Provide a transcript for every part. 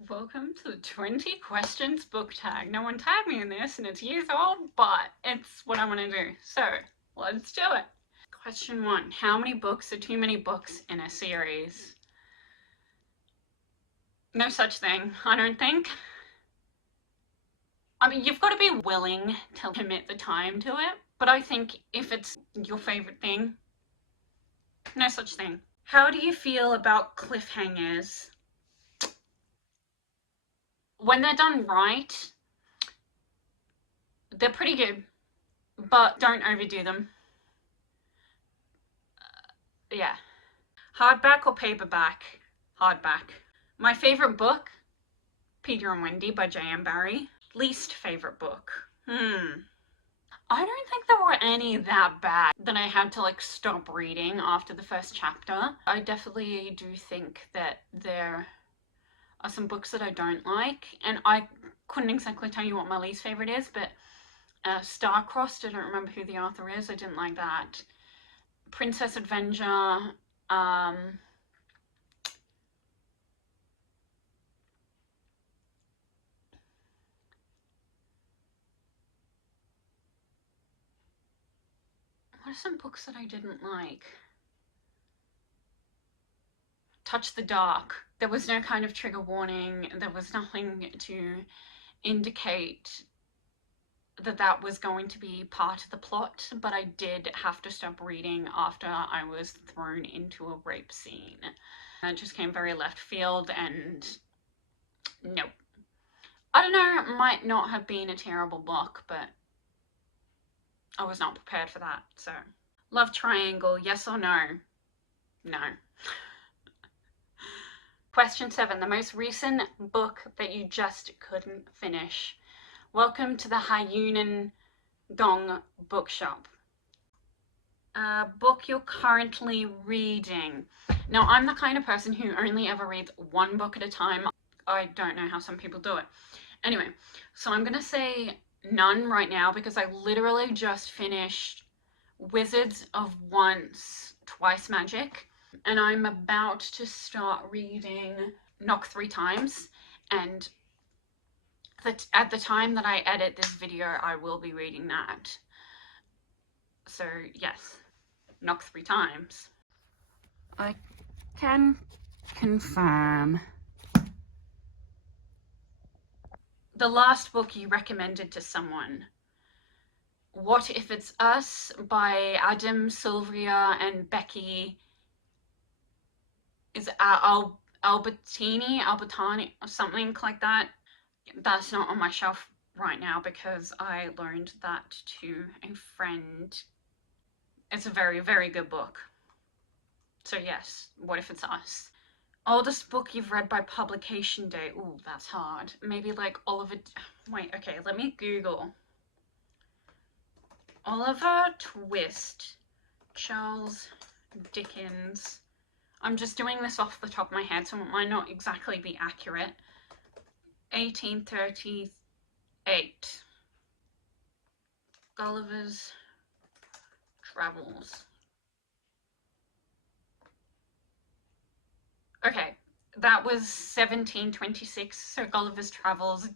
Welcome to the 20 questions book tag. No one tagged me in this and it's years old, but it's what I want to do. So let's do it. Question 1. How many books are too many books in a series? No such thing, I don't think. I mean, you've got to be willing to commit the time to it, but I think if it's your favorite thing, no such thing. How do you feel about cliffhangers? When they're done right, they're pretty good, but don't overdo them. Yeah. Hardback or paperback? Hardback. My favorite book? Peter and Wendy by J.M. Barrie. Least favorite book? I don't think there were any that bad that I had to like stop reading after the first chapter. I definitely do think that there are some books that I don't like, and I couldn't exactly tell you what my least favorite is, but Star-Crossed, I don't remember who the author is, I didn't like that. Princess Adventure, what are some books that I didn't like? Touch the Dark. There was no kind of trigger warning. There was nothing to indicate that that was going to be part of the plot, but I did have to stop reading after I was thrown into a rape scene. It just came very left field, and nope. I don't know, it might not have been a terrible book, but I was not prepared for that, so. Love triangle, yes or no? No. Question 7, the most recent book that you just couldn't finish. Welcome to the Hyunam-dong bookshop. Book you're currently reading. Now, I'm the kind of person who only ever reads one book at a time. I don't know how some people do it. Anyway, so I'm gonna say none right now because I literally just finished Wizards of Once, Twice Magic, and I'm about to start reading Knock 3 Times, and at the time that I edit this video, I will be reading that. So yes, Knock 3 Times. I can confirm. The last book you recommended to someone. What If It's Us by Adam, Sylvia, and Becky. Is Albertini, or something like that. That's not on my shelf right now because I loaned that to a friend. It's a very, very good book. So yes, What If It's Us? Oldest book you've read by publication date. Ooh, that's hard. Maybe like Oliver... Wait, okay, let me Google. Oliver Twist. Charles Dickens. I'm just doing this off the top of my head, so it might not exactly be accurate. 1838. Gulliver's Travels. Okay, that was 1726, so Gulliver's Travels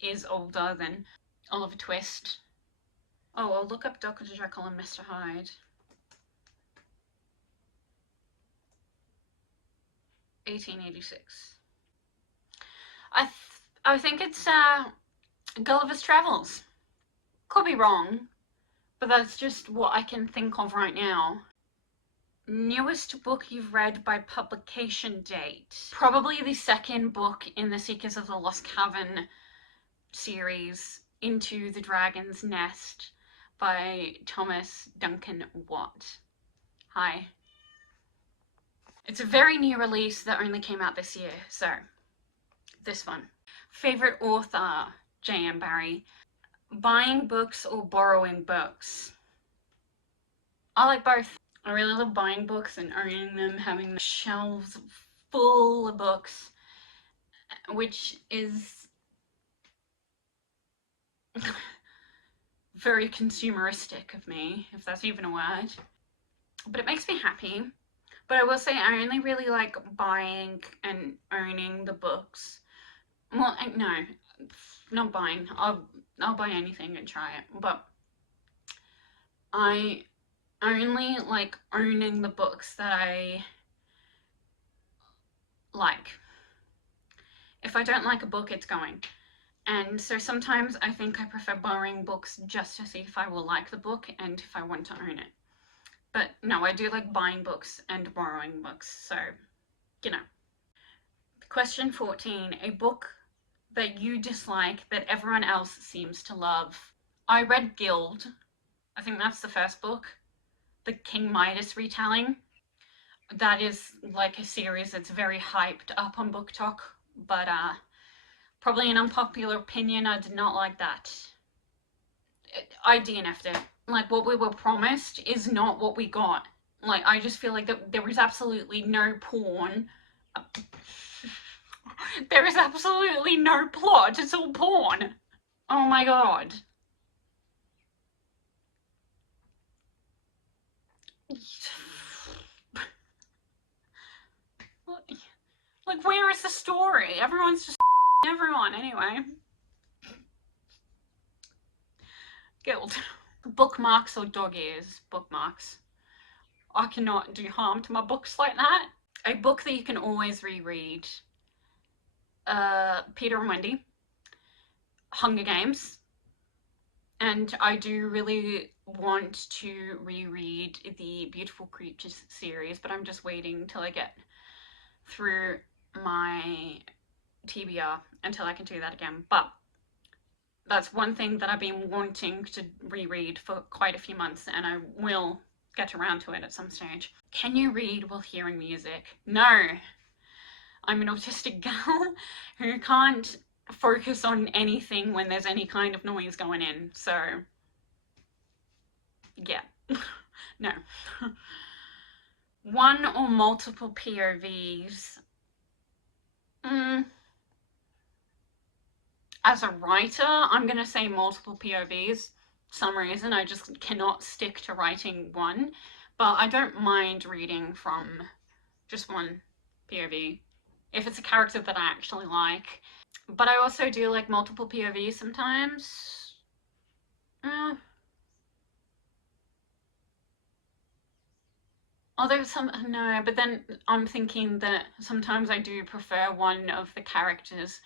is older than Oliver Twist. Oh, I'll look up Dr. Jekyll and Mr. Hyde. 1886. I think it's Gulliver's Travels. Could be wrong, but that's just what I can think of right now. Newest book you've read by publication date. Probably the second book in the Seekers of the Lost Cavern series, Into the Dragon's Nest by Thomas Duncan Watt. Hi. It's a very new release that only came out this year, so this one. Favorite author, J.M. Barrie. Buying books or borrowing books? I like both. I really love buying books and owning them, having the shelves full of books, which is very consumeristic of me, if that's even a word. But it makes me happy. But I will say I only really like buying and owning the books Well, no, not buying. I'll buy anything and try it, but I only like owning the books that I like. If I don't like a book, it's going. And so sometimes I think I prefer borrowing books just to see if I will like the book and if I want to own it. But no, I do like buying books and borrowing books, so you know. Question 14. A book that you dislike that everyone else seems to love. I read Guild. I think that's the first book. The King Midas retelling. That is like a series that's very hyped up on Book Talk, but probably an unpopular opinion. I did not like that. I DNF'd it. Like, what we were promised is not what we got. Like, I just feel like there was absolutely no porn. There is absolutely no plot. It's all porn. Oh my god. Like, where is the story? Everyone's just everyone anyway. Guild. Bookmarks or dog ears? Bookmarks. I cannot do harm to my books like that. A book that you can always reread. Peter and Wendy. Hunger Games. And I do really want to reread the Beautiful Creatures series, but I'm just waiting till I get through my TBR until I can do that again. But that's one thing that I've been wanting to reread for quite a few months, and I will get around to it at some stage. Can you read while hearing music? No. I'm an autistic girl who can't focus on anything when there's any kind of noise going in, so yeah. No. One or multiple POVs. As a writer, I'm going to say multiple POVs. For some reason, I just cannot stick to writing one, but I don't mind reading from just one POV if it's a character that I actually like. But I also do like multiple POVs sometimes. Although some, no, but then I'm thinking that sometimes I do prefer one of the characters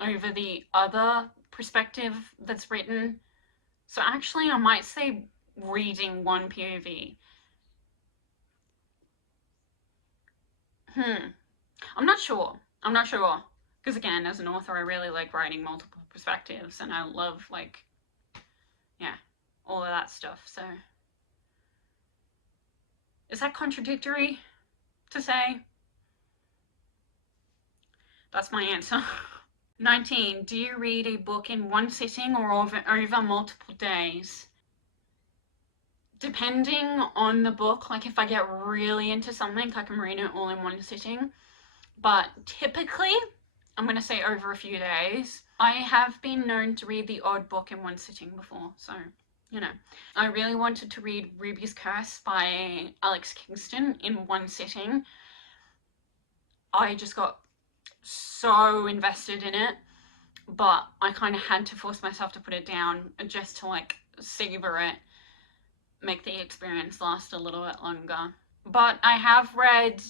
over the other perspective that's written. So actually, I might say reading one POV. I'm not sure. I'm not sure. Because again, as an author, I really like writing multiple perspectives and I love, like, yeah, all of that stuff. So, is that contradictory to say? That's my answer. 19. Do you read a book in one sitting or over multiple days? Depending on the book, like if I get really into something, I can read it all in one sitting. But typically, I'm going to say over a few days. I have been known to read the odd book in one sitting before, so, you know. I really wanted to read Ruby's Curse by Alex Kingston in one sitting. I just got so invested in it, but I kind of had to force myself to put it down just to like savor it, make the experience last a little bit longer. But I have read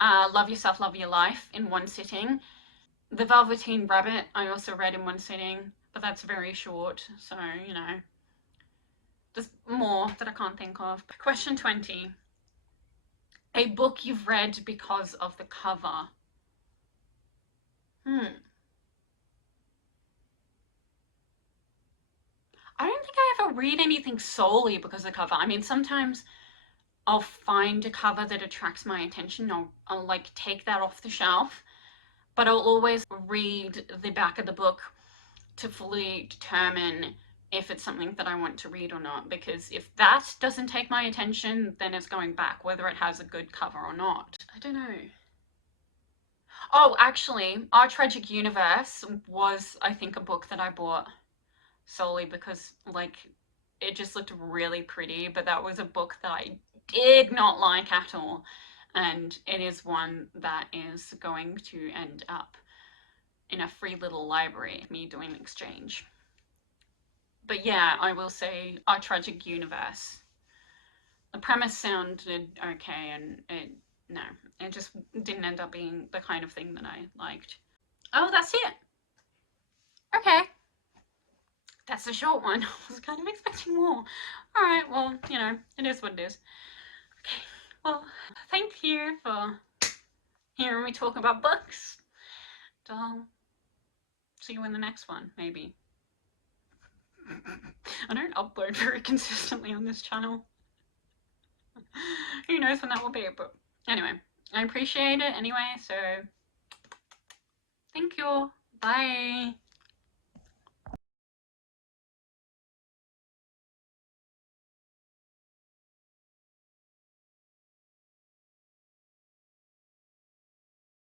Love Yourself, Love Your Life in one sitting. The Velveteen Rabbit I also read in one sitting, but that's very short, so, you know. There's more that I can't think of. Question 20. A book you've read because of the cover. I don't think I ever read anything solely because of the cover. I mean, sometimes I'll find a cover that attracts my attention. I'll like take that off the shelf, but I'll always read the back of the book to fully determine if it's something that I want to read or not, because if that doesn't take my attention, then it's going back, whether it has a good cover or not. I don't know. Oh, actually, Our Tragic Universe was, I think, a book that I bought solely because, like, it just looked really pretty, but that was a book that I did not like at all, and it is one that is going to end up in a free little library, me doing an exchange. But yeah, I will say Our Tragic Universe. The premise sounded okay, and it just didn't end up being the kind of thing that I liked. Oh, that's it. Okay. That's a short one. I was kind of expecting more. Alright, well, you know, it is what it is. Okay, well, thank you for hearing me talk about books. I'll see you in the next one, maybe. I don't upload very consistently on this channel. Who knows when that will be, but anyway, I appreciate it anyway, so thank you. Bye.